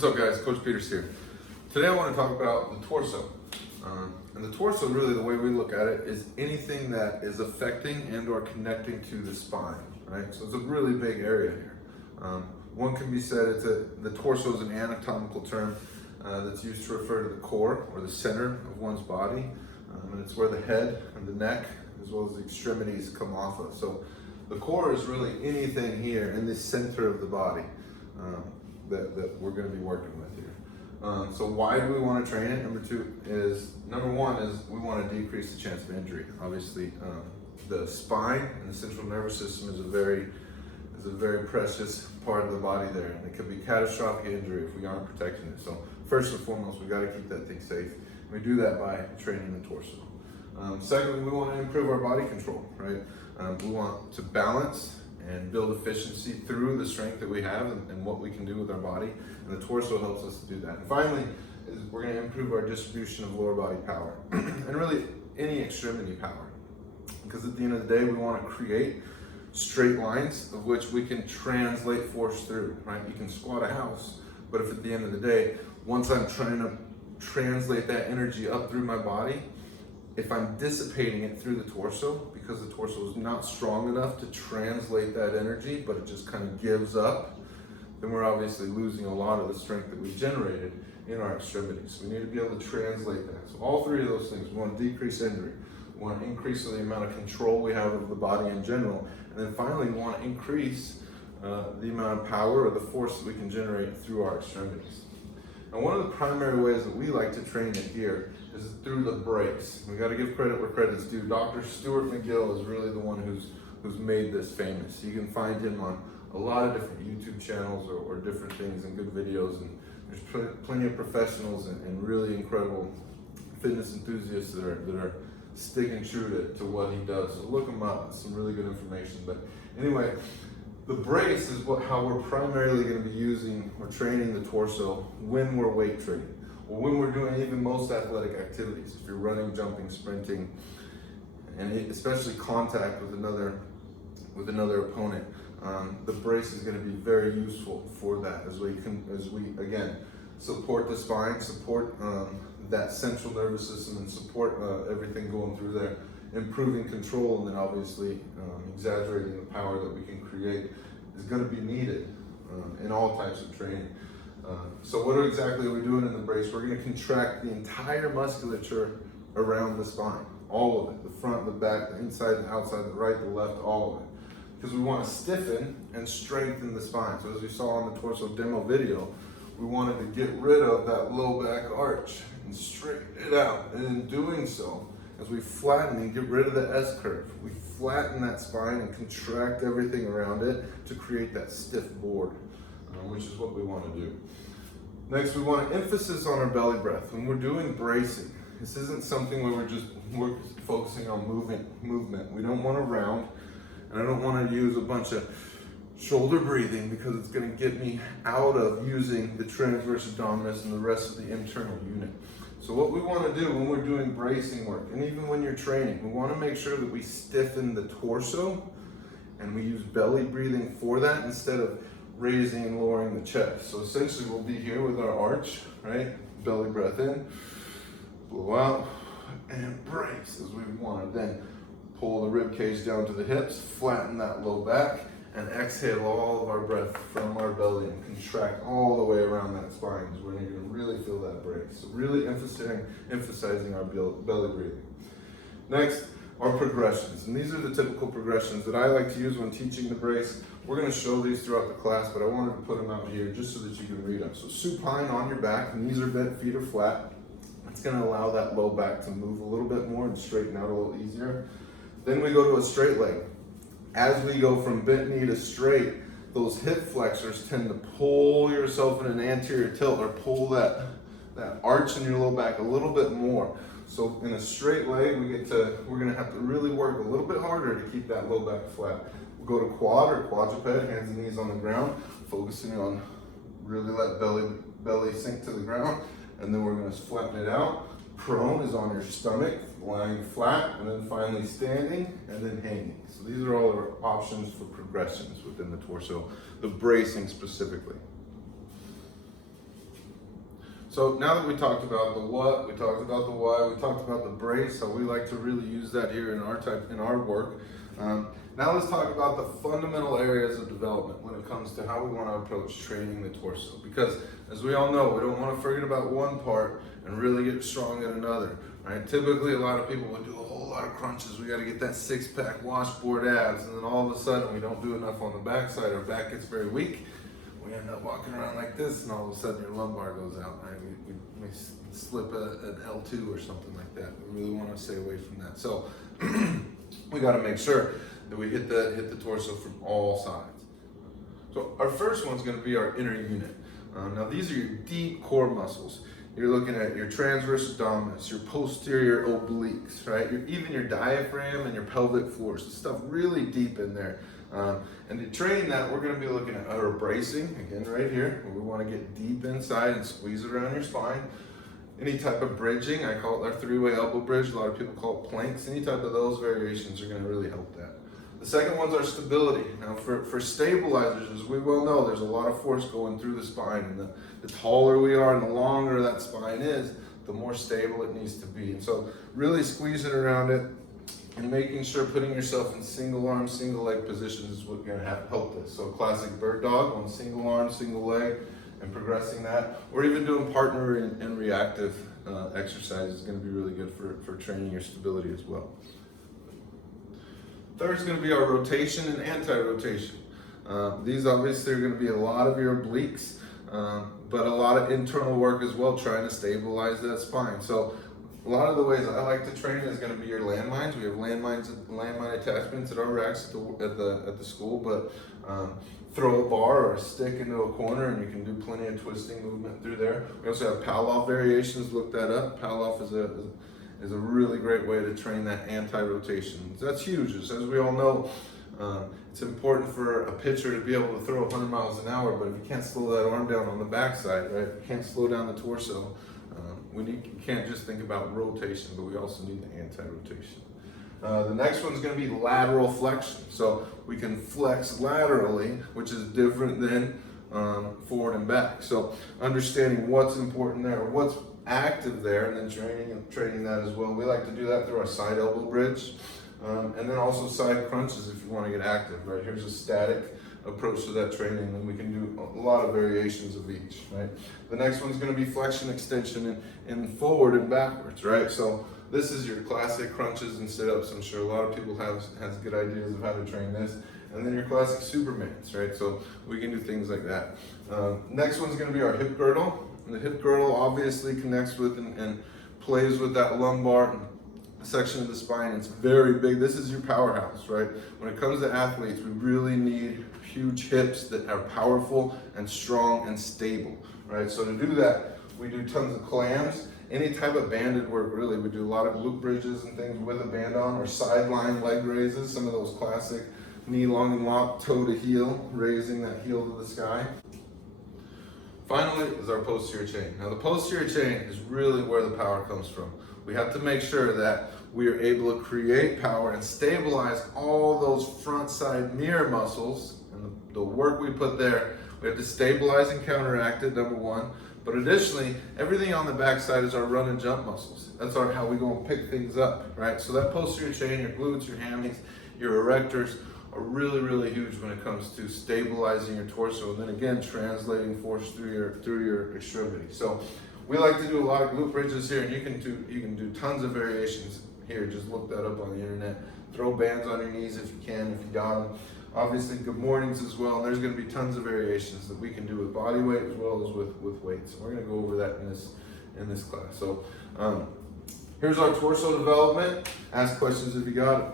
What's up, guys? Coach Peters here. Today I want to talk about the torso. And the torso, really, the way we look at it is anything that is affecting and or connecting to the spine, right? So it's a really big area here. One can be said, the torso is an anatomical term that's used to refer to the core or the center of one's body. And it's where the head and the neck, as well as the extremities, come off of. So the core is really anything here in the center of the body that we're going to be working with here. So why do we want to train it? Number one is we want to decrease the chance of injury. Obviously, the spine and the central nervous system is a very precious part of the body there, and it could be catastrophic injury if we aren't protecting it. So first and foremost, we got to keep that thing safe. And we do that by training the torso. Secondly, we want to improve our body control, right? We want to balance and build efficiency through the strength that we have and what we can do with our body, and the torso helps us to do that. And finally, we're going to improve our distribution of lower body power and really any extremity power, because at the end of the day, we want to create straight lines of which we can translate force through, right? You can squat a house, but if at the end of the day, once I'm trying to translate that energy up through my body, if I'm dissipating it through the torso, because the torso is not strong enough to translate that energy, but it just kind of gives up, then we're obviously losing a lot of the strength that we generated in our extremities. We need to be able to translate that. So all three of those things, we want to decrease injury, we want to increase the amount of control we have of the body in general, and then finally we want to increase the amount of power or the force that we can generate through our extremities. And one of the primary ways that we like to train it here is through the brace. We got to give credit where credit's due. Dr. Stuart McGill is really the one who's made this famous. You can find him on a lot of different YouTube channels or different things and good videos. And there's plenty of professionals and really incredible fitness enthusiasts that are sticking true to what he does. So look him up. It's some really good information. But anyway, the brace is how we're primarily going to be using or training the torso when we're weight training, or when we're doing even most athletic activities. If you're running, jumping, sprinting, and especially contact with another opponent, the brace is going to be very useful for that as we again support the spine, support that central nervous system, and support everything going through there, improving control, and then obviously exaggerating the power that we can create is going to be needed in all types of training. So what exactly are we doing in the brace? We're going to contract the entire musculature around the spine, all of it, the front, the back, the inside, the outside, the right, the left, all of it, because we want to stiffen and strengthen the spine. So as you saw on the torso demo video, we wanted to get rid of that low back arch and straighten it out, and in doing so, as we flatten and get rid of the S-curve, we flatten that spine and contract everything around it to create that stiff board, which is what we want to do. Next, we want emphasis on our belly breath. When we're doing bracing, this isn't something where we're focusing on movement. We don't want to round, and I don't want to use a bunch of shoulder breathing, because it's going to get me out of using the transverse abdominis and the rest of the internal unit. So what we want to do when we're doing bracing work, and even when you're training, we want to make sure that we stiffen the torso, and we use belly breathing for that instead of raising and lowering the chest. So essentially we'll be here with our arch, right? Belly breath in, blow out, and brace as we want to then pull the rib cage down to the hips, flatten that low back, and exhale all of our breath from our belly and contract all the way around that spine is where you're going to really feel that brace. So really emphasizing our belly breathing. Next, our progressions. And these are the typical progressions that I like to use when teaching the brace. We're going to show these throughout the class, but I wanted to put them out here just so that you can read them. So supine on your back, knees are bent, feet are flat. It's going to allow that low back to move a little bit more and straighten out a little easier. Then we go to a straight leg. As we go from bent knee to straight, those hip flexors tend to pull yourself in an anterior tilt, or pull that arch in your low back a little bit more. So in a straight leg, we're gonna have to really work a little bit harder to keep that low back flat. We'll go to quad or quadruped, hands and knees on the ground, focusing on really let belly sink to the ground, and then we're gonna flatten it out. Prone is on your stomach, lying flat, and then finally standing, and then hanging. So these are all our options for progressions within the torso, the bracing specifically. So now that we talked about the what, we talked about the why, we talked about the brace, how we like to really use that here in our work. Now let's talk about the fundamental areas of development when it comes to how we want to approach training the torso. Because as we all know, we don't want to forget about one part and really get strong at another. Right? Typically, a lot of people would do a whole lot of crunches. We got to get that six-pack washboard abs, and then all of a sudden we don't do enough on the backside. Our back gets very weak. We end up walking around like this, and all of a sudden your lumbar goes out. Right? We slip an L2 or something like that. We really want to stay away from that. So we got to make sure that we hit the torso from all sides. So our first one's going to be our inner unit. Now these are your deep core muscles. You're looking at your transverse abdominis, your posterior obliques, right? Even your diaphragm and your pelvic floors, stuff really deep in there. And to train that, we're going to be looking at our bracing, again right here, where we want to get deep inside and squeeze it around your spine. Any type of bridging, I call it our three-way elbow bridge, a lot of people call it planks. Any type of those variations are going to really help that. The second one's our stability. Now for stabilizers, as we well know, there's a lot of force going through the spine, and the taller we are and the longer that spine is, the more stable it needs to be. And so really squeezing around it and making sure putting yourself in single arm, single leg positions is what's gonna help this. So classic bird dog on single arm, single leg, and progressing that, or even doing partner and reactive exercises is gonna be really good for training your stability as well. Third is going to be our rotation and anti-rotation. These obviously are going to be a lot of your obliques, but a lot of internal work as well, trying to stabilize that spine. So a lot of the ways I like to train is going to be your landmines. We have landmine attachments at our racks at the school, but throw a bar or a stick into a corner and you can do plenty of twisting movement through there. We also have Pallof variations, look that up. Pallof is a really great way to train that anti-rotation. That's huge. As we all know, it's important for a pitcher to be able to throw 100 miles an hour, but if you can't slow that arm down on the backside, right? If you can't slow down the torso, you can't just think about rotation, but we also need the anti-rotation. The next one's going to be lateral flexion. So we can flex laterally, which is different than forward and back. So understanding what's important there, what's active there, and then training that as well. We like to do that through our side elbow bridge, and then also side crunches if you want to get active. Right, here's a static approach to that training, and we can do a lot of variations of each. Right, the next one's going to be flexion, extension, and forward and backwards. Right, so this is your classic crunches and sit-ups. I'm sure a lot of people has good ideas of how to train this. And then your classic Supermans, right? So we can do things like that. Next one's going to be our hip girdle. And the hip girdle obviously connects with and plays with that lumbar section of the spine. It's very big. This is your powerhouse, right? When it comes to athletes, we really need huge hips that are powerful and strong and stable, right? So to do that, we do tons of clams. Any type of banded work, really. We do a lot of glute bridges and things with a band on, or sideline leg raises, some of those classic knee long and lock, toe to heel, raising that heel to the sky. Finally is our posterior chain. Now the posterior chain is really where the power comes from. We have to make sure that we are able to create power and stabilize all those front side mirror muscles, and the work we put there, we have to stabilize and counteract it, number one. But additionally, everything on the backside is our run and jump muscles. That's how we go and pick things up, right? So that posterior chain, your glutes, your hamstrings, your erectors are really, really huge when it comes to stabilizing your torso, and then again, translating force through your extremity. So we like to do a lot of glute bridges here, and you can do tons of variations here. Just look that up on the internet. Throw bands on your knees if you can, if you got them. Obviously, good mornings as well. And there's going to be tons of variations that we can do with body weight as well as with weights. We're going to go over that in this class. So here's our torso development. Ask questions if you got it.